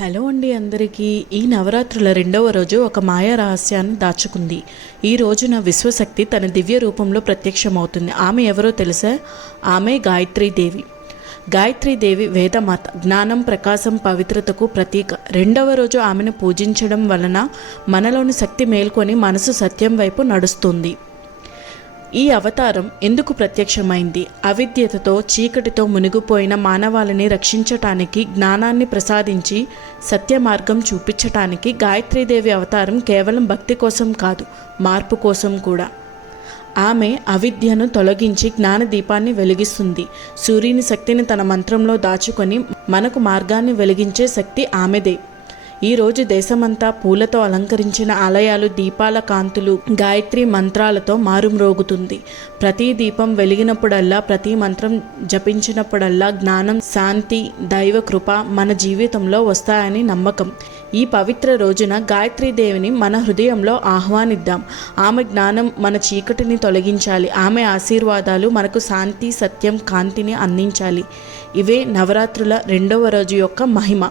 Hello అండి అందరికీ. ఈ నవరాత్రుల రెండవ రోజు ఒక మాయా రహస్యాన్ని దాచుకుంది. ఈ రోజున విశ్వశక్తి తన దివ్య రూపంలో ప్రత్యక్షమవుతుంది. ఆమె ఎవరో తెలుసా? ఆమె గాయత్రీదేవి గాయత్రీదేవి వేదమాత. జ్ఞానం ప్రకాశం పవిత్రతకు ప్రతీక. రెండవ రోజు ఆమెను పూజించడం వలన మనలోని శక్తి మేల్కొని మనసు సత్యం వైపు నడుస్తుంది. ఈ అవతారం ఎందుకు ప్రత్యక్షమైంది? అవిద్యతతో చీకటితో మునిగిపోయిన మానవాళిని రక్షించటానికి జ్ఞానాన్ని ప్రసాదించి సత్య మార్గం చూపించటానికి గాయత్రీదేవి అవతారం కేవలం భక్తి కోసం కాదు మార్పు కోసం కూడా. ఆమె అవిద్యను తొలగించి జ్ఞాన దీపాన్ని వెలిగిస్తుంది. సూర్యుని శక్తిని తన మంత్రంలో దాచుకొని మనకు మార్గాన్ని వెలిగించే శక్తి ఆమెదే. ఈ రోజు దేశమంతా పూలతో అలంకరించిన ఆలయాలు దీపాల కాంతులు గాయత్రి మంత్రాలతో మారుమ్రోగుతుంది. ప్రతి దీపం వెలిగినప్పుడల్లా ప్రతి మంత్రం జపించినప్పుడల్లా జ్ఞానం శాంతి దైవ కృప మన జీవితంలో వస్తాయని నమ్మకం. ఈ పవిత్ర రోజున గాయత్రీదేవిని మన హృదయంలో ఆహ్వానిద్దాం. ఆమె జ్ఞానం మన చీకటిని తొలగించాలి. ఆమె ఆశీర్వాదాలు మనకు శాంతి సత్యం కాంతిని అందించాలి. ఇవే నవరాత్రుల రెండవ రోజు యొక్క మహిమ.